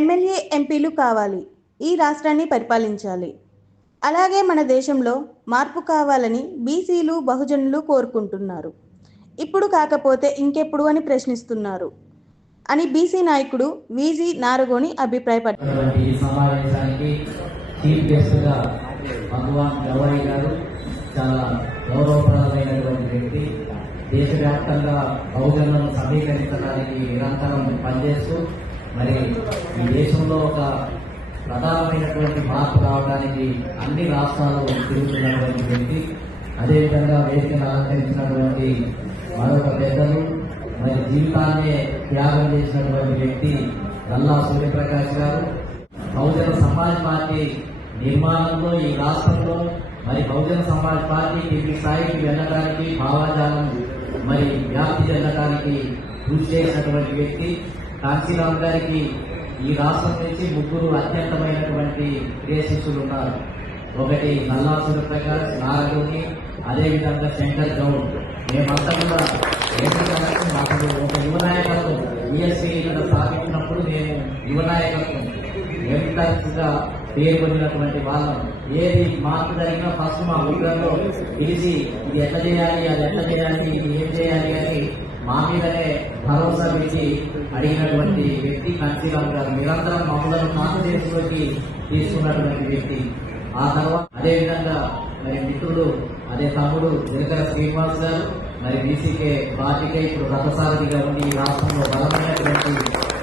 MLA ఎంపీలు కావాలి. ఈ రాష్ట్రాన్ని పరిపాలించాలి. అలాగే మన దేశంలో మార్పు కావాలని బీసీలు బహుజనులు కోరుకుంటున్నారు. ఇప్పుడు కాకపోతే ఇంకెప్పుడు అని ప్రశ్నిస్తున్నారు. అని బీసీ నాయకుడు వీజీ నారగోని అభిప్రాయపడ్డారు. దేశవ్యాప్తంగా బహుజనులను సమీకరించడానికి నిరంతరం పనిచేస్తూ మరి ఈ దేశంలో ఒక ప్రధానమైనటువంటి మార్పు రావడానికి అన్ని రాష్ట్రాలు తిరుగుతున్నటువంటి వ్యక్తి అదేవిధంగా వేదికను అలంకరించినటువంటి మరొక పెద్దలు మరి జీవితాన్నే త్యాగం చేసినటువంటి వ్యక్తి గల్లా సూర్యప్రకాష్ గారు. బహుజన సమాజ్ పార్టీ నిర్మాణంలో ఈ రాష్ట్రంలో మరి బహుజన సమాజ్ పార్టీ కింది స్థాయికి వెళ్ళడానికి భావాజాలం మరి వ్యాప్తి చెందడానికి కృషి చేసినటువంటి వ్యక్తి. కాంచీరావు గారికి ఈ రాష్ట్రం నుంచి ముగ్గురు అత్యంతమైనటువంటి ప్రియశిష్యులు ఉన్నారు ఒకటి నల్లా సూర్యప్రకాష్ నారదుని అదేవిధంగా శంకర్ గౌడ్. మేమంతా కూడా ఏకీకరణ మాకు ఒక యువ నాయకత్వం ఈఎస్సీ స్థాపించినప్పుడు నేను యువ నాయకత్వం. ఎంతగా పేరు పొందినటువంటి వాళ్ళం. ఏది మార్పు జరిగినా ఫస్ట్ మా ఊళ్ళలో పిలిచి ఇది ఎట్లా చేయాలి అది ఎట్లా చేయాలి ఇది ఏం చేయాలి అని మా మీదనే భరోసా పెట్టి అడిగినటువంటి వ్యక్తి కాంచీరామ్ గారు నిరంతరం మమ్మల్ని కాన్ఫిడెన్స్లోకి తీసుకున్నటువంటి వ్యక్తి. ఆ తర్వాత అదే విధంగా మరి మిత్రుడు అదే తమ్ముడు దినకర శ్రీనివాస్ గారు మరి బీసీకే పార్టీకే ఇప్పుడు రథసారథిగా ఉండి ఈ రాష్ట్రంలో బలమైనటువంటి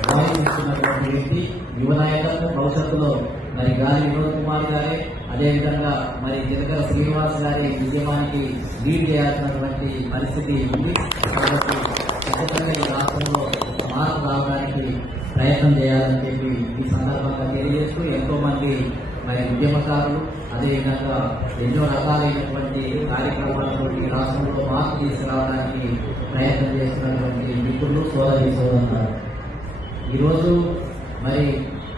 వాయిస్తున్నటువంటి వ్యక్తి. యువ నాయకత్వం భవిష్యత్తులో మరి గాలి వినోద్ కుమార్ గారే అదేవిధంగా మరి దినకర శ్రీనివాస్ గారి ఉద్యమానికి లీడ్ చేయాల్సినటువంటి పరిస్థితి ఉంది. ఖచ్చితంగా ఈ రాష్ట్రంలో మార్పు రావడానికి ప్రయత్నం చేయాలని చెప్పి ఈ సందర్భంగా తెలియజేస్తూ ఎంతో మంది మరి ఉద్యమకారులు అదేవిధంగా ఎన్నో రకాలైనటువంటి కార్యక్రమాలను ఈ రాష్ట్రంలో మార్పు తీసుకురావడానికి ప్రయత్నం చేస్తున్నటువంటి మిత్రులు సోదరి సోదరులు ఈరోజు మరి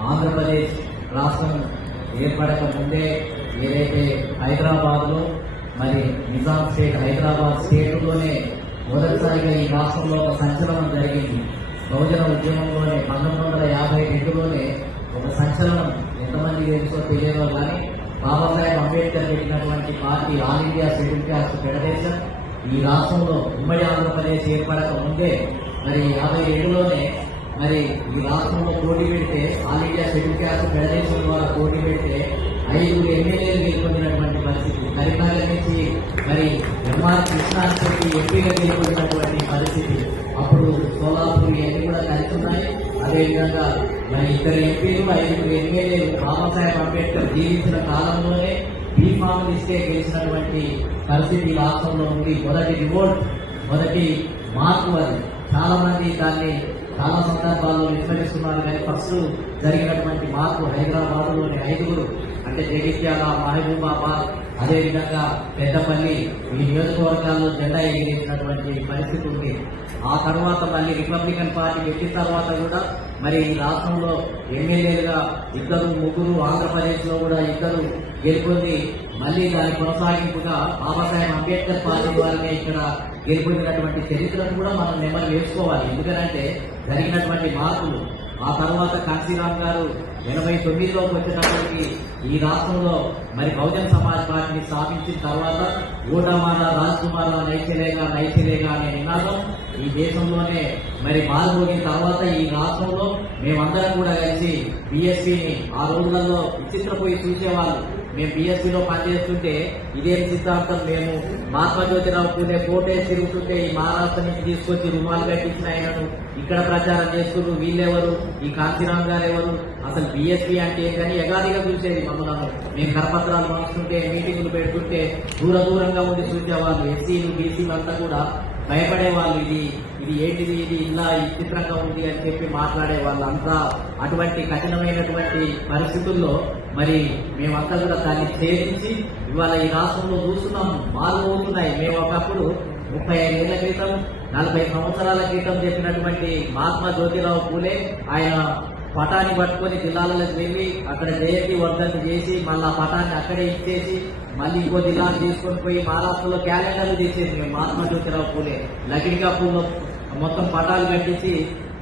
ఆంధ్రప్రదేశ్ రాష్ట్రం ఏర్పడక ముందే ఏదైతే హైదరాబాద్లో మరి నిజాం స్టేట్ హైదరాబాద్ స్టేట్లోనే మొదటిసారిగా ఈ రాష్ట్రంలో ఒక సంచలనం జరిగింది. బహుజన ఉద్యమంలోనే పంతొమ్మిది వందల యాభై రెండులోనే ఒక సంచలనం ఎంతమంది తెలుసో తెలియదో కానీ బాబాసాహెబ్ అంబేద్కర్ పెట్టినటువంటి party all India schedule caste federation ఈ రాష్ట్రంలో ఉమ్మడి ఆంధ్రప్రదేశ్ ఏర్పడక ముందే మరి యాభై ఏడులోనే మరి ఈ రాష్ట్రంలో పోటీ పెడితే all India schedule caste federation ద్వారా పోటీ పెడితే ఐదుగురు ఎమ్మెల్యేలు గెలుపొందినటువంటి పరిస్థితి కరీంనగర్ నుంచి మరి ఎంఆర్ కృష్ణాన్ని ఎంపీగా గెలుపొందినటువంటి పరిస్థితి అప్పుడు సోలాపూర్ ఇవన్నీ కూడా కలిసి ఉన్నాయి అదేవిధంగా మరి ఇద్దరు ఎంపీలు ఐదుగురు ఎమ్మెల్యేలు బాబాసాహెబ్ అంబేద్కర్ జీవించిన కాలంలోనే బీఫామ్ ఇస్తే గెలిచినటువంటి పరిస్థితి రాష్ట్రంలో ఉంది. మొదటి రివోల్ట్ మొదటి మార్పు అది. చాలా మంది దాన్ని చాలా సందర్భాల్లో విస్మరిస్తున్నారు కానీ ఫస్ట్ జరిగినటువంటి మార్పు హైదరాబాద్లోని ఐదుగురు అంటే జగిత్యాల మహబూబాబాద్ అదేవిధంగా పెద్దపల్లి ఈ నియోజకవర్గాల్లో జెండా ఎగిరేసినటువంటి పరిస్థితి ఉంది. ఆ తర్వాత మళ్ళీ రిపబ్లికన్ పార్టీ పెట్టిన తర్వాత కూడా మరి ఈ రాష్ట్రంలో ఎమ్మెల్యేలుగా ఇద్దరు ముగ్గురు ఆంధ్రప్రదేశ్లో కూడా ఇద్దరు గెలుపొంది మళ్ళీ దాని కొనసాగింపుగా బాబాసాహెబ్ అంబేద్కర్ పార్టీ వారిని ఇక్కడ గెలుపొందినటువంటి చరిత్రను కూడా మనం నెమరు వేసుకోవాలి ఎందుకంటే జరిగినటువంటి మార్పులు ఆ తర్వాత కాశీరామ్ గారు ఎనభై తొమ్మిదిలోకి వచ్చేటప్పటికి ఈ రాష్ట్రంలో మరి బహుజన సమాజ్ పార్టీని స్థాపించిన తర్వాత ఊటమాల రాజ్ కుమార్ నైతిరేగా నైతిలేగా అనే నినాదం ఈ దేశంలోనే మరి మారిపోయిన తర్వాత ఈ రాష్ట్రంలో మేమందరం కూడా కలిసి బిఎస్పీని ఆ రోజులలో విచిత్రపోయి చూసేవాళ్ళు. మేము బీఎస్పీలో పనిచేస్తుంటే ఇదేం సిద్ధాంతం మేము మహాత్మా జ్యోతిరావు పూలే కోటే తిరుగుతుంటే ఈ మహారాష్ట్ర నుంచి తీసుకొచ్చి రుమాలు కట్టించిన ఆయనను ఇక్కడ ప్రచారం చేస్తున్నారు. వీళ్ళెవరు? ఈ కాంతిరామ్ గారు ఎవరు అసలు బీఎస్పీ అంటే ఏంటని ఎగాదిగా చూసేది మమ్మల్ని. మేము కరపత్రాలు మార్చుకుంటే మీటింగులు పెడుతుంటే దూర దూరంగా ఉండి చూసేవాళ్ళు. ఎస్సీలు బీసీలు అంతా కూడా భయపడేవాళ్ళు ఇది ఇది ఏంటిది ఇది ఇలా విచిత్రంగా ఉంది అని చెప్పి మాట్లాడే వాళ్ళంతా అటువంటి కఠినమైనటువంటి పరిస్థితుల్లో మరి మేమంతా కూడా దాన్ని ఛేదించి ఇవాళ ఈ రాష్ట్రంలో చూస్తున్నాం మారిపోతున్నాయి మేము ఒకప్పుడు ముప్పై ఐదేళ్ళ క్రితం నలభై సంవత్సరాల క్రితం చెప్పినటువంటి మహాత్మా జ్యోతిరావు పూలే ఆయన పటాన్ని పట్టుకొని జిల్లాలకు వెళ్ళి అక్కడ జయంతి వర్ధన్ చేసి మళ్ళీ ఆ పటాన్ని అక్కడే ఇచ్చేసి మళ్ళీ ఇంకో జిల్లాను తీసుకొని పోయి మహారాష్ట్రలో క్యాలెండర్లు తీసేది మేము మహాత్మా జ్యోతిరావు పూలే. లకిడికా పూల్లో మొత్తం పటాలు కట్టించి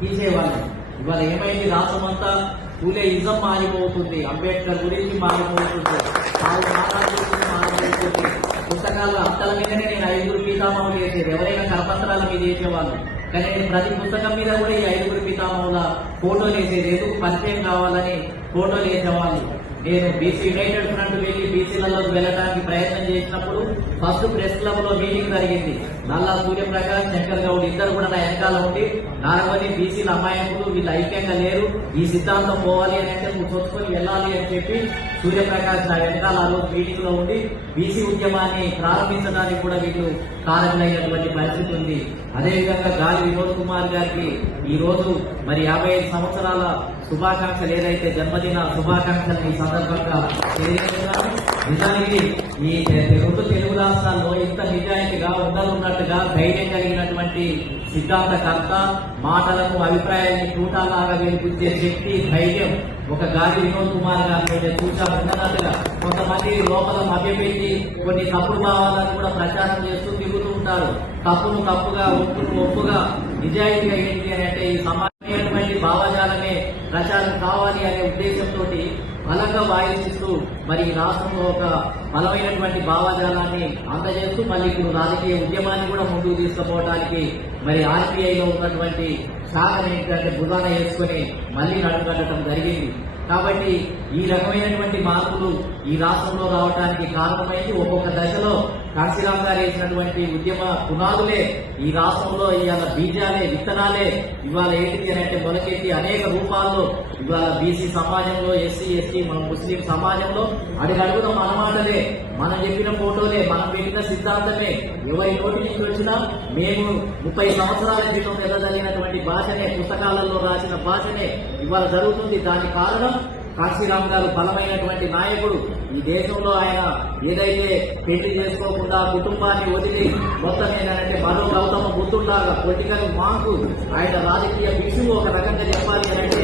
తీసేవాళ్ళం. ఇవాళ ఏమైంది రాష్ట్రం అంతా? పూలే ఇజం మారిపోతుంది. అంబేద్కర్ గురించి మారిపోతుంది. సాగు మారిపోతుంది. పుస్తకాలు అత్తల మీదనే నేను ఐదుగురు పీతామహులు వేసేది ఎవరైనా కరపత్రాల మీద వేసేవాళ్ళు కానీ నేను ప్రతి పుస్తకం మీద కూడా ఈ ఐదుగురు పీతామహుల ఫోటోలు వేసేది. ఎందుకు పరిచయం కావాలని ఫోటోలు వేసేవాళ్ళు. నేను బీసీ యునైటెడ్ ఫ్రంట్ వెళ్ళి బీసీలలోకి వెళ్ళడానికి ప్రయత్నం చేసినప్పుడు ఫస్ట్ ప్రెస్ క్లబ్లో మీటింగ్ జరిగింది. నల్లా సూర్యప్రకాష్ శంకర్ గౌడ్ ఇద్దరు కూడా నా వెనకాల ఉండి నాలుగోని బీసీల అమాయకులు వీళ్ళు ఐక్యంగా లేరు. ఈ సిద్ధాంతం పోవాలి అని అంటే నువ్వు చొచ్చుకొని వెళ్ళాలి అని చెప్పి సూర్యప్రకాష్ నా వెనకాల రోజు మీటింగ్లో ఉండి బీసీ ఉద్యమాన్ని ప్రారంభించడానికి కూడా వీళ్ళు కారణమైనటువంటి పరిస్థితి ఉంది. అదేవిధంగా గాలి వినోద్ కుమార్ గారికి ఈ రోజు మరి యాభై ఐదు సంవత్సరాల శుభాకాంక్షలు ఏదైతే జన్మదిన శుభాకాంక్షలు ఈ సందర్భంగా తెలియజేస్తున్నాను నిజానికి ఈ రెండు తెలుగు రాష్ట్రాల్లో ఇంత నిజాయితీగా ఉండలున్నట్టుగా ధైర్యం కలిగినటువంటి సిద్ధాంతకర్త మాటలకు అభిప్రాయాన్ని చూటాలాగా వినిపించే శక్తి ధైర్యం ఒక గాలి వినోద్ కుమార్ గారిని నేను ఉన్నట్టుగా కొంతమంది లోపల మభ్యపెట్టి కొన్ని తప్పుడు భావాలను కూడా ప్రచారం చేస్తూ తిరుగుతూ ఉంటారు. తప్పును తప్పుగా ఒప్పును ఒప్పుగా నిజాయితీగా ఏంటి అని అంటే ఈ సమాజమైనటువంటి భావజాలం ప్రచారం కావాలి అనే ఉద్దేశంతో బలంగా వాయిస్తూ మరి ఈ రాష్ట్రంలో ఒక బలమైనటువంటి భావజాలాన్ని అందజేస్తూ మళ్ళీ ఇప్పుడు రాజకీయ ఉద్యమాన్ని కూడా ముందుకు తీసుకుపోవడానికి మరి ఆర్బీఐలో ఉన్నటువంటి శాఖను ఏంటంటే బుధాన వేసుకొని మళ్ళీ నడుపుకట్టడం జరిగింది. కాబట్టి ఈ రకమైనటువంటి మార్పులు ఈ రాష్ట్రంలో రావడానికి కారణమైంది ఒక్కొక్క దశలో కాశీరామ్ గారు వేసినటువంటి ఉద్యమ పునాదులే ఈ రాష్ట్రంలో ఇవాళ బీజాలే విత్తనాలే ఇవాళ ఏంటిది అని అంటే మొలకెత్తి అనేక రూపాల్లో ఇవాళ బీసీ సమాజంలో ఎస్సీ ఎస్టీ మన ముస్లిం సమాజంలో అడుగడుగున మన మాటలే మనం చెప్పిన ఫోటోలే మనం పెట్టిన సిద్ధాంతమే. ఇరవై కోటి నుంచి వచ్చినా మేము ముప్పై సంవత్సరాల క్రితం వెళ్ళదలిగినటువంటి భాషనే పుస్తకాలలో రాసిన భాషనే ఇవాళ జరుగుతుంది. దానికి కారణం కాశీరామ్ గారు బలమైనటువంటి నాయకుడు. ఈ దేశంలో ఆయన ఏదైతే పెళ్ళి చేసుకోకుండా కుటుంబాన్ని వదిలి మొత్తం ఏంటంటే మరో గౌతమ బుద్ధుల్లాగా పొలిటికల్ మాకు ఆయన రాజకీయ విషయం ఒక రకంగా చెప్పాలి అంటే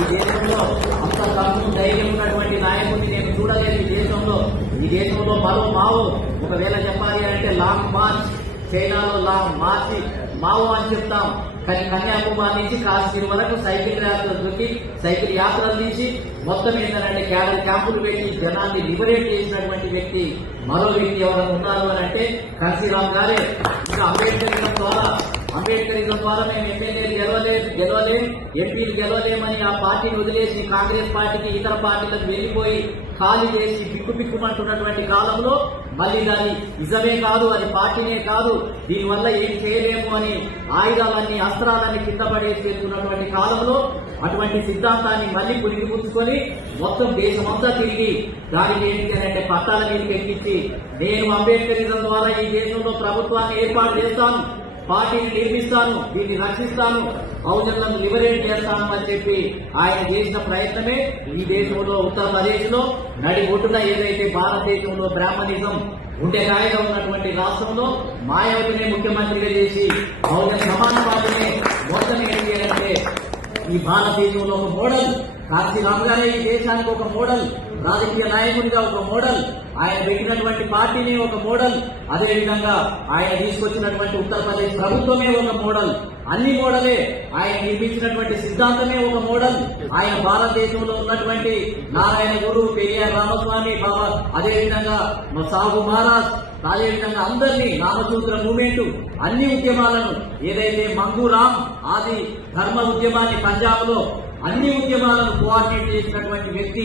ఈ దేశంలో అంత దమ్ము ధైర్యం ఉన్నటువంటి నాయకుడిని నేను చూడలేదు. ఈ దేశంలో ఈ దేశంలో మరో మావు. ఒకవేళ చెప్పాలి అంటే లాంగ్ మార్చ్ చైనాలో లాంగ్ మార్చి మావో అని చెప్తాం. కానీ కన్యాకుమారి నుంచి కాశ్మీర్ వరకు సైకిల్ యాత్రలు దొరికి సైకిల్ యాత్రలు తీసి మొత్తం ఏంటంటే క్యాడర్ క్యాంపులు పెట్టి జనాన్ని లిబరేట్ చేసినటువంటి వ్యక్తి మరో వ్యక్తి ఎవరైనా ఉన్నారు అని అంటే కాశీరామ్ గారే. ఇంకా అంబేద్కరిజం ద్వారా అంబేద్కరిజం ద్వారా మేము ఎమ్మెల్యేలు గెలవలే గెలవలేం ఎంపీలు గెలవలేమని ఆ పార్టీని వదిలేసి కాంగ్రెస్ పార్టీకి ఇతర పార్టీలకు వెళ్ళిపోయి ఖాళీ చేసి పిక్కు పిక్కుమంటున్నటువంటి కాలంలో మళ్ళీ దాని నిజమే కాదు అది పార్టీనే కాదు. దీనివల్ల ఏం చేయలేము అని ఆయుధాలన్నీ అస్త్రాలన్నీ కింద పడేసి కాలంలో అటువంటి సిద్ధాంతాన్ని మళ్ళీ పురిగిపుచ్చుకొని మొత్తం దేశమంతా తిరిగి దానికి ఏంటి అంటే పట్టాల మీదకి ఎక్కించి నేను అంబేద్కరిజం ద్వారా ఈ దేశంలో ప్రభుత్వాన్ని ఏర్పాటు చేస్తాను పార్టీని నిర్మిస్తాను దీన్ని రక్షిస్తాను బహుజనులను లిబరేట్ చేస్తామని చెప్పి ఆయన చేసిన ప్రయత్నమే ఈ దేశంలో ఉత్తరప్రదేశ్లో నడి ఒడ్డున ఏదైతే భారతదేశంలో బ్రాహ్మణిజం గుండెకాయగా ఉన్నటువంటి రాష్ట్రంలో మాయావతినే ముఖ్యమంత్రిగా చేసి బహుజన సమాన పార్టీని మొత్తం ఏంటి అంటే ఈ భారతదేశంలో ఒక మోడల్. కాశీరామ్ గారే ఈ దేశానికి ఒక మోడల్ రాజకీయ నాయకుడిగా ఒక మోడల్ ఆయన పెట్టినటువంటి పార్టీని ఒక మోడల్ అదేవిధంగా ఆయన తీసుకొచ్చినటువంటి ఉత్తరప్రదేశ్ ప్రభుత్వమే ఒక మోడల్. అన్ని మోడలే ఆయన నిర్మించినటువంటి సిద్ధాంతమే ఒక మోడల్. ఆయన భారతదేశంలో ఉన్నటువంటి నారాయణ గురు పెరియార్ రామస్వామి బాబా అదేవిధంగా సాహు మహారాజ్ అదేవిధంగా అందరినీ రామచూత్ర మూమెంట్ అన్ని ఉద్యమాలను ఏదైతే మంగూరామ్ ఆది ధర్మ ఉద్యమాన్ని పంజాబ్లో అన్ని ఉద్యమాలను కోఆర్డినేట్ చేసినటువంటి వ్యక్తి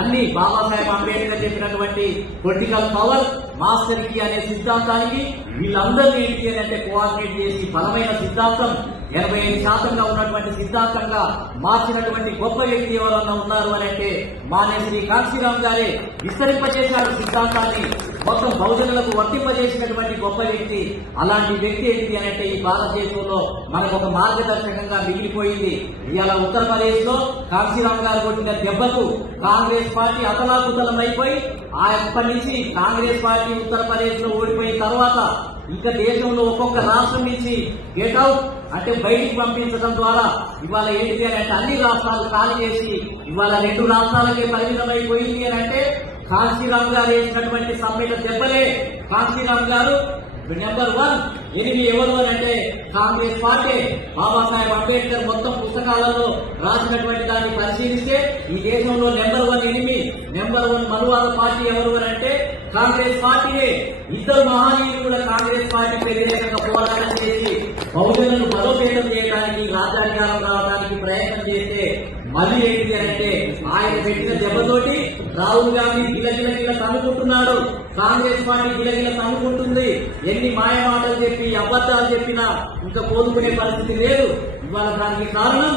అన్ని బాబాసాహెబ్ అంబేద్కర్ చెప్పినటువంటి పొలిటికల్ పవర్ మాస్టర్కి అనే సిద్ధాంతానికి వీళ్ళందరినీ ఏంటి అని అంటే కోఆర్డినేట్ చేసి బలమైన సిద్ధాంతం. ఎనభై ఐదు శాతంగా ఉన్నటువంటి సిద్ధాంతంగా మార్చినటువంటి గొప్ప వ్యక్తి ఎవరన్నా ఉన్నారు అని అంటే మానేశ్రీ కాశీరామ్ గారే విస్తరింపజేశాడు సిద్ధాంతాన్ని. మొత్తం బహుజనులకు వర్తింపజేసినటువంటి గొప్ప వ్యక్తి అలాంటి వ్యక్తి ఏంటి అని అంటే ఈ భారతదేశంలో మనకు ఒక మార్గదర్శకంగా మిగిలిపోయింది. ఇవాళ ఉత్తరప్రదేశ్లో కాశీరామ్ గారు కొట్టిన దెబ్బకు కాంగ్రెస్ పార్టీ అతలాకుతలం అయిపోయి అప్పటి నుంచి కాంగ్రెస్ పార్టీ ఉత్తరప్రదేశ్లో ఓడిపోయిన తర్వాత ఇంకా దేశంలో ఒక్కొక్క రాష్ట్రం నుంచి గెట్అవుట్ అంటే బయటికి పంపించడం ద్వారా ఇవాళ ఏంటి అని అంటే అన్ని రాష్ట్రాలు ఖాళీ చేసి ఇవాళ రెండు రాష్ట్రాలకే పరిమితమైపోయింది అని అంటే కాశీరామ్ గారు వేసినటువంటి సమ్మెట దెబ్బలే కాశీరామ్ గారు నెంబర్ వన్ ఎనిమిది ఎవరు అని అంటే కాంగ్రెస్ పార్టీ. బాబాసాహెబ్ అంబేద్కర్ మొత్తం పుస్తకాలలో రాసినటువంటి దాన్ని పరిశీలిస్తే ఈ దేశంలో నెంబర్ వన్ ఎనిమిది నెంబర్ వన్ మనువాద పార్టీ ఎవరు అని అంటే కాంగ్రెస్ పార్టీనే. ఇద్దరు మహానీయులు కూడా కాంగ్రెస్ పార్టీ వ్యతిరేకంగా పోరాటం చేసి బహుజనులు బలోపేతం చేయడానికి రాజ్యాధికారం రావడానికి ప్రయత్నం చేస్తే మళ్ళీ ఏంటి అని అంటే ఆయన పెట్టిన దెబ్బతోటి రాహుల్ గాంధీ గిలగిల గిల తన్నుకుంటున్నాడు. కాంగ్రెస్ పార్టీ గిలగిల తన్నుకుంటుంది. ఎన్ని మాయ మాటలు చెప్పి అబద్ధాలు చెప్పినా ఇంకా కోలుకునే పరిస్థితి లేదు. ఇవాళ దానికి కారణం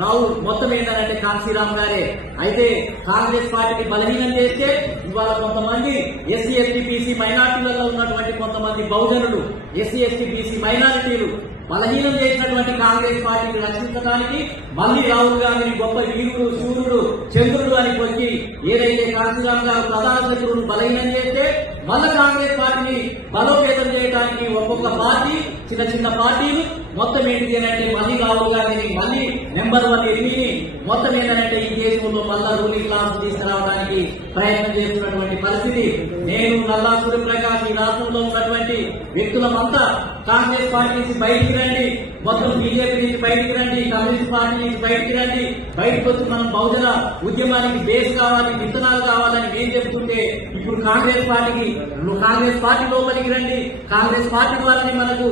రాహుల్ మొత్తం ఏంటంటే కాంశీరామ్ గారే. అయితే కాంగ్రెస్ పార్టీని బలహీనం చేస్తే ఇవాళ కొంతమంది ఎస్సీ ఎస్టీ బీసీ మైనార్టీలలో ఉన్నటువంటి కొంతమంది బహుజనులు ఎస్సీ ఎస్టీ బీసీ మైనారిటీలు బలహీనం చేసినటువంటి కాంగ్రెస్ పార్టీని రక్షించడానికి మళ్ళీ రాహుల్ గాంధీని గొప్ప వీరుడు సూర్యుడు చంద్రుడు అని వచ్చి ఏదైతే కాంతిరామ్ గారు ప్రధాన శత్రువును బలహీనం చేస్తే మళ్ళా కాంగ్రెస్ పార్టీని బలోపేతం చేయడానికి ఒక్కొక్క పార్టీ చిన్న చిన్న పార్టీలు మొత్తం ఏంటి అని అంటే మళ్ళీ రాహుల్ గాంధీని మళ్ళీ నెంబర్ వన్ ఎనిమిది మొత్తం ఏంటంటే ఈ దేశంలో మళ్ళా రూలింగ్ క్లాస్ తీసుకురావడానికి ప్రయాణం చేస్తున్నటువంటి పరిస్థితి. నేను నల్లా సూర్యప్రకాష్ ఈ రాష్ట్రంలో ఉన్నటువంటి వ్యక్తులమంతా కాంగ్రెస్ పార్టీ నుంచి బయటికి రండి. మొత్తం బీజేపీ నుంచి బయటికి రండి. కమ్యూనిస్ట్ పార్టీ నుంచి బయటికి రండి. బయటకు వచ్చి మనం బహుజన ఉద్యమానికి బేస్ కావాలి విత్తనాలు కావాలని మేము చెప్తుంటే ఇప్పుడు కాంగ్రెస్ పార్టీకి కాంగ్రెస్ పార్టీ లోపలికి రండి. కాంగ్రెస్ పార్టీ ద్వారానే మనకు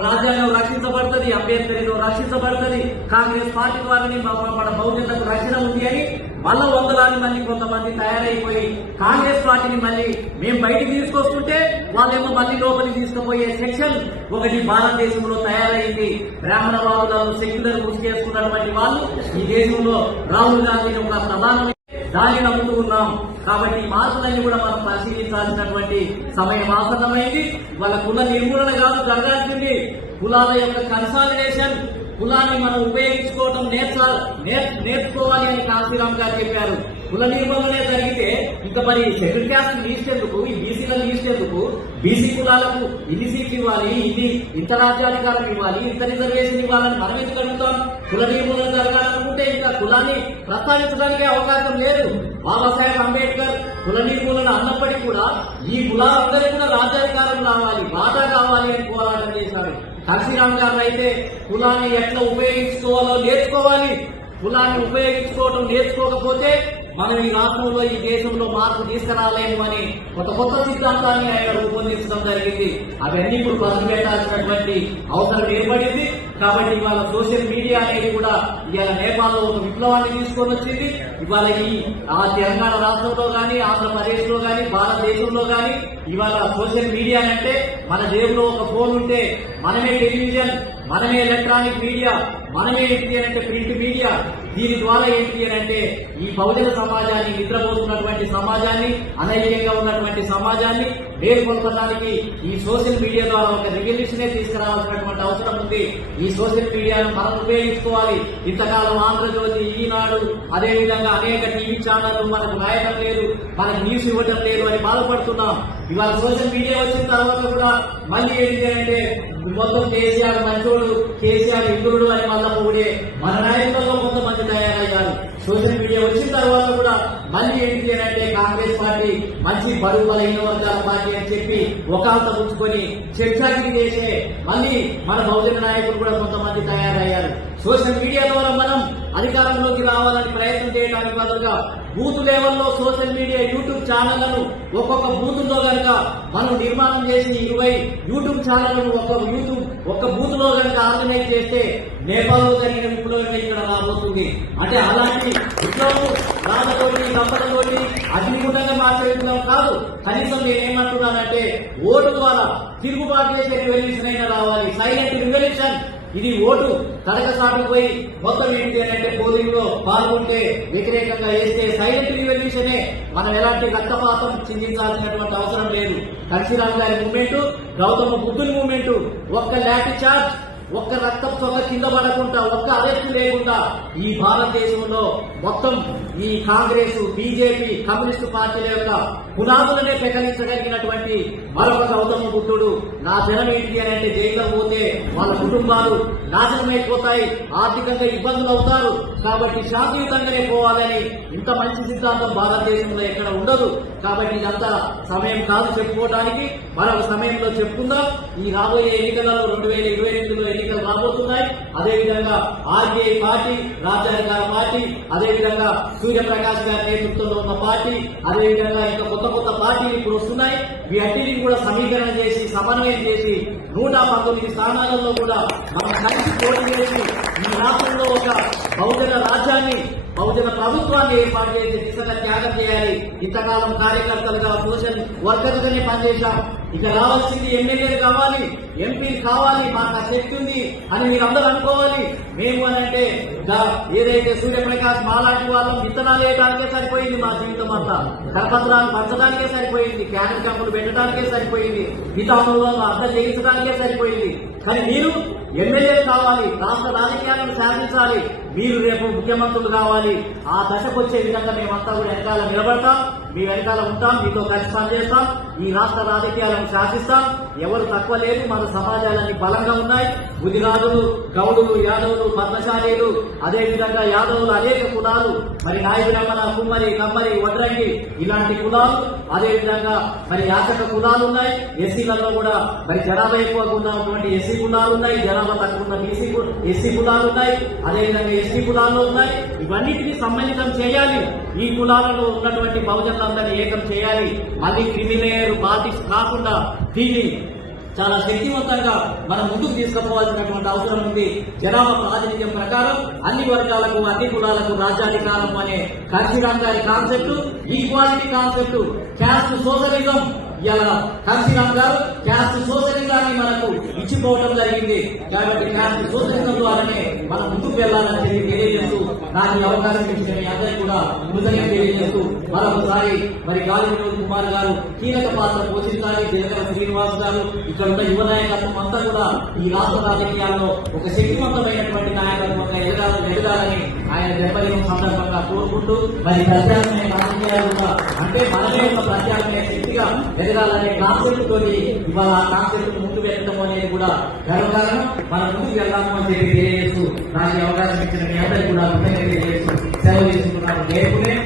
రాజ్యాంగం రక్షించబడుతుంది అంబేద్కర్ రక్షించబడుతుంది. కాంగ్రెస్ పార్టీ ద్వారానే మన- బహుజనకు రక్షణ ఉంది అని మళ్ళా వందలాది మంది కొంతమంది తయారైపోయి కాంగ్రెస్ పార్టీని మళ్ళీ మేము బయటికి తీసుకొస్తుంటే వాళ్ళేమో మళ్ళీ లోపలికి తీసుకుపోయే సెక్షన్ ఒకటి భారతదేశంలో తయారైంది. బ్రాహ్మణవాదులను సెక్యులర్ కృషి చేసుకున్నటువంటి వాళ్ళు ఈ దేశంలో రాహుల్ గాంధీని ఒక ప్రధానమైన దాన్ని నమ్ముతూ ఉన్నాం. కాబట్టి ఈ మార్పులన్నీ కూడా మనం పరిశీలించాల్సినటువంటి సమయం ఆసన్నమైంది. వాళ్ళ కుల నిర్మూలన కాదు జరగాల్సింది. కులాల యొక్క కన్సాలిడేషన్ కులాన్ని మనం ఉపయోగించుకోవడం నేర్చా నేర్చుకోవాలి అని కాంతిరామ్ గారు చెప్పారు. కుల నిర్మూలనే జరిగితే ఇంకా మరి షెడ్యూల్ క్యాస్ట్ లీస్ట్ ఈ బీసీల లీస్ట్ బీసీ కులాలకు ఇది సీట్లు ఇవ్వాలి ఇది ఇంత రాజ్యాధికారం ఇవ్వాలి ఇంత రిజర్వేషన్ ఇవ్వాలని మనం ఎందుకు అడుగుతాం? కుల నిర్మూలన జరగాలనుకుంటే ఇంకా కులాన్ని ప్రస్తావించడానికి అవకాశం లేదు. బాబాసాహెబ్ అంబేద్కర్ కుల నిర్మూలన అన్నప్పటికీ కూడా ఈ కులాలందరికీ కూడా రాజ్యాధికారం రావాలి. వాటా కావాలి అని పోరాటం చేశారు కాశీరామ్ గారు అయితే కులాన్ని ఎట్లా ఉపయోగించుకోవాలో నేర్చుకోవాలి. కులాన్ని ఉపయోగించుకోవడం నేర్చుకోకపోతే మనం ఈ రాష్ట్రంలో ఈ దేశంలో మార్పు తీసుకురాలేము అని ఒక కొత్త సిద్ధాంతాన్ని ఆయన రూపొందించడం జరిగింది. అవన్నీ ఇప్పుడు పదులు పెట్టాల్సినటువంటి అవసరం ఏర్పడింది. కాబట్టి ఇవాళ సోషల్ మీడియా అనేది కూడా ఇవాళ నేపాల్లో ఒక విప్లవాన్ని తీసుకొని వచ్చింది. ఇవాళ ఈ ఆ తెలంగాణ రాష్ట్రంలో కానీ ఆంధ్రప్రదేశ్లో కానీ భారతదేశంలో కానీ ఇవాళ సోషల్ మీడియా అంటే మన జేబులో ఒక ఫోన్ ఉంటే మనమే టెలివిజన్ మనమే ఎలక్ట్రానిక్ మీడియా మనమే ఏంటి అంటే ప్రింట్ మీడియా దీని ద్వారా ఏంటి అంటే ఈ బహుజన సమాజాన్ని నిద్రపోతున్నటువంటి సమాజాన్ని అనైక్యంగా ఉన్నటువంటి సమాజాన్ని మేల్కొల్పడానికి ఈ సోషల్ మీడియా ద్వారా ఒక రెగ్యులేషనే తీసుకురావాల్సినటువంటి అవసరం ఉంది. ఈ సోషల్ మీడియాను మనం ఉపయోగించుకోవాలి. ఇంతకాలం ఆంధ్రజ్యోతి ఈనాడు అదేవిధంగా అనేక టీవీ ఛానళ్ళు మనకు రాయడం లేదు మనకు న్యూస్ ఇవ్వడం లేదు అని బాధపడుతున్నాం. ఇవాళ సోషల్ మీడియా వచ్చిన తర్వాత కూడా మళ్ళీ ఏంటి అంటే మొత్తం కేసీఆర్ మంచోడు కేసీఆర్ ఇంద్రుడు అని మళ్ళా పొగిడే మన నాయకులలో కొంతమంది తయారయ్యారు. సోషల్ మీడియా వచ్చిన తర్వాత కూడా మళ్ళీ ఏంటి అని అంటే కాంగ్రెస్ పార్టీ మంచి బడుగు బలహీన వర్గాల పార్టీ అని చెప్పి ఒకాంత పుచ్చుకొని చర్చాకి చేసే మళ్ళీ మన బహుజన నాయకులు కూడా కొంతమంది తయారయ్యారు. సోషల్ మీడియా ద్వారా మనం అధికారంలోకి రావాలని ప్రయత్నం చేయడానికి బదులుగా బూత్ లెవెల్లో సోషల్ మీడియా యూట్యూబ్ ఛానళ్ళను ఒక్కొక్క బూతుల్లో కనుక మనం నిర్మాణం చేసిన ఇరవై యూట్యూబ్ ఛానళ్ళను ఒక యూట్యూబ్ ఒక్క బూత్లో కనుక ఆర్గనైజ్ చేస్తే నేపాల్లో జరిగిన విప్లవం ఇక్కడ రాబోతుంది. అంటే అలాంటి విప్లవం రాజతోటి దంపలతోటి అగ్నిగుండంగా మార్చే విప్లవం కాదు. కనీసం నేనేమంటున్నానంటే ఓటు ద్వారా తిరుగుబాటు చేసే రివల్యూషన్ అయినా రావాలి. సైలెంట్ రివల్యూషన్ ఇది ఓటు తడక సాటుపోయి మొత్తం ఏంటి అని అంటే పోలింగ్లో పాల్గొంటే వ్యతిరేకంగా వేస్తే సైలెంట్ రివల్యూషనే మనం ఎలాంటి రక్తపాతం చిందించాల్సినటువంటి అవసరం లేదు. కన్సీరామ్ గారి మూమెంట్ గౌతమ బుద్ధుని మూమెంట్ ఒక్క లాఠీ చార్జ్. ఒక్క రక్తం చొక్క కింద పడకుండా ఒక్క అరెస్ట్ లేకుండా ఈ భారతదేశంలో మొత్తం ఈ కాంగ్రెస్ బీజేపీ కమ్యూనిస్టు పార్టీల యొక్క పునాదులనే పెకలించగలిగినటువంటి మరొక గౌతమ బుద్ధుడు నా జనం ఏంటి అని అంటే జైల్లో పోతే వాళ్ళ కుటుంబాలు నాశనమైపోతాయి ఆర్థికంగా ఇబ్బందులు అవుతారు. కాబట్టి శాంతియుతంగానే పోవాలని ఇంత మంచి సిద్ధాంతం భారతదేశంలో ఎక్కడ ఉండదు. కాబట్టి ఇదంతా సమయం కాదు చెప్పుకోవడానికి మరొక సమయంలో చెప్పుకుందాం. ఈ రాబోయే ఎన్నికలలో రెండు వేల ఇరవై ఎనిమిదిలో ఎన్నికలు రాబోతున్నాయి. అదేవిధంగా ఆర్బీఐ పార్టీ రాజ్యాధికార పార్టీ అదేవిధంగా సూర్యప్రకాష్ గారి నేతృత్వంలో ఉన్న పార్టీ అదేవిధంగా ఇంకా కొత్త కొత్త పార్టీలు ఇప్పుడు వస్తున్నాయి. వీటన్నిటిని కూడా సమీకరణ చేసి సమన్వయం చేసి నూట పంతొమ్మిది స్థానాలలో కూడా మనం కలిసి పోటీ చేసి ఈ రాష్ట్రంలో ఒక బహుజన రాజ్యాన్ని బహుజన ప్రభుత్వాన్ని ఏర్పాటు చేసి దిశగా త్యాగం చేయాలి. ఇంతకాలం కార్యకర్తలుగా సోషల్ వర్కర్లుగానే పనిచేశాం. ఇక రావాల్సింది ఎమ్మెల్యేలు కావాలి ఎంపీలు కావాలి మాకు ఆ శక్తి ఉంది అని మీరు అందరూ అనుకోవాలి. మేము అని అంటే ఏదైతే సూర్యప్రకాశ్ మాలాంటి వాళ్ళం విత్తనాలు వేయడానికే సరిపోయింది మా జీవితం అంతా. కరపత్రాలు పంచడానికే సరిపోయింది క్యాన్ క్యాంపులు పెట్టడానికే సరిపోయింది విధానంలో అర్థం చేయించడానికే సరిపోయింది. కానీ మీరు ఎమ్మెల్యేలు కావాలి రాష్ట్ర రాజకీయాలను శాసించాలి మీరు రేపు ముఖ్యమంత్రులు కావాలి. ఆ దశకు వచ్చే విధంగా మేమంతా కూడా వెనకాల నిలబడతాం. మీ వెనకాల ఉంటాం మీతో కలిసి పనిచేస్తాం ఈ రాష్ట్ర రాజకీయాలను శాసిస్తాం ఎవరు తక్కువ లేదు మన సమాజాలన్నీ బలంగా ఉన్నాయి. గుజరాతులు గౌడులు యాదవులు పద్మశాలీలు అదేవిధంగా యాదవులు అనేక కులాలు. మరి నాయకురమ్మన కుమ్మరి కమ్మరి వడ్రంగి ఇలాంటి కులాలు అదేవిధంగా మరి యాచక కులాలు ఉన్నాయి. ఎస్సీలలో కూడా మరి జనాభా ఎక్కువగా ఉన్నటువంటి ఎస్సీ కులాలు ఉన్నాయి. జనాభా తక్కువ ఉన్న బీసీ ఎస్సీ కులాలు ఉన్నాయి. అదే విధంగా ఎస్టీ కులాల్లో ఉన్నాయి. ఇవన్నిటిని సమ్మిళితం చేయాలి. ఈ కులాలలో ఉన్నటువంటి బహుజనులందరినీ ఏకం చేయాలి. మళ్ళీ క్రిమిలేయర్ పార్టీస్ కాకుండా దీన్ని చాలా శక్తివంతంగా మనం ముందుకు తీసుకుపోవాల్సినటువంటి అవసరం ఉంది. జనాభా ప్రాతినిధ్యం ప్రకారం అన్ని వర్గాలకు అన్ని కులాలకు రాజ్యాధికారం అనే కర్షిరామ్ గారి concept equality concept caste socialism ఇలా కాశీరామ్ గారు క్యాస్ట్ సోషలిజాన్ని మనకు ఇచ్చిపోవడం జరిగింది. కాబట్టి క్యాస్ట్ సోషలిజం ద్వారానే మనం ముందుకు వెళ్ళాలని చెప్పి తెలియజేస్తూ నాకు అవకాశం ఇచ్చిన మీ అందరికీ కూడా కృతజ్ఞత తెలియజేస్తూ మరొకసారి మరి గాలి వినోద్ కుమార్ గారు కీలక పాత్ర పోషించాలి. జనగల శ్రీనివాస్ గారు ఇక్కడ ఉన్న యువ నాయకత్వం అంతా కూడా ఈ రాష్ట్ర రాజకీయాల్లో ఒక శక్తివంతమైనటువంటి నాయకత్వంగా ఎదగాలని ఎదగాలని ఆయన జన్మదినం సందర్భంగా కోరుకుంటూ మరి ప్రత్యామ్నాయ రాజకీయాలు అంటే మనమే యొక్క ప్రత్యామ్నాయ శక్తిగా ఎదగాలనే కాన్సెప్ట్ తోటి ఇవాళ ఆ కాన్సెప్ట్ ముందు పెట్టడం అనేది కూడా గర్వకారణం మనం ముందుకు వెళ్దాము అని చెప్పి తెలియజేస్తూ నాకు అవకాశం ఇచ్చిన మీ అందరికీ కూడా కృతజ్ఞతలు తెలియజేస్తూ సెలవు తీసుకున్నాను నేర్పునే